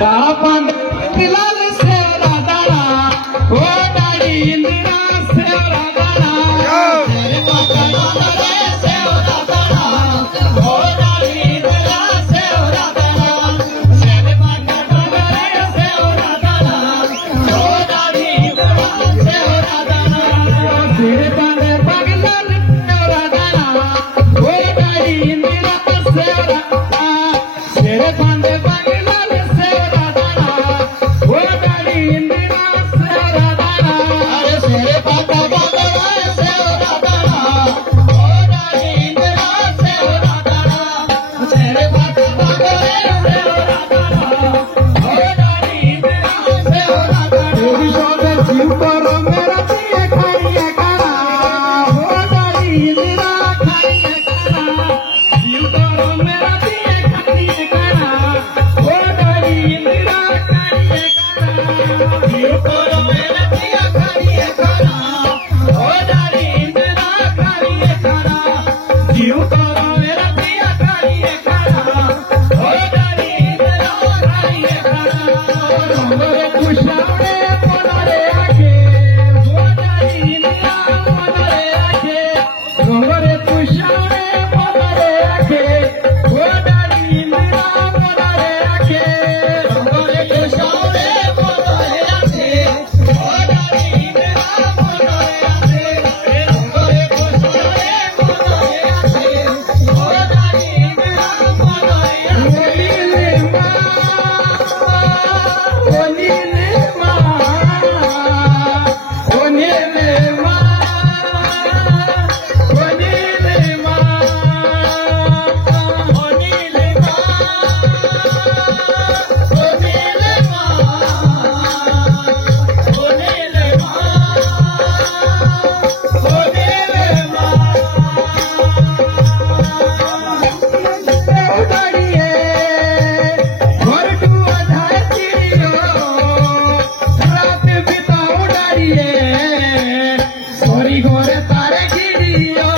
दापन तिलाल सेवरा दाना ओ डाड़ी इंदिरा सेवरा दाना तेरे पकड़ा रे सेवरा दाना ओ डाड़ी इंदिरा सेवरा दाना तेरे पकड़ा रे सेवरा दाना ओ डाड़ी इंदिरा सेवरा दाना तेरे पंडे पगलाल सेवरा दाना ओ डाड़ी इंदिरा सेवरा दाना तेरे पंडे Sorry, gore tare giriyo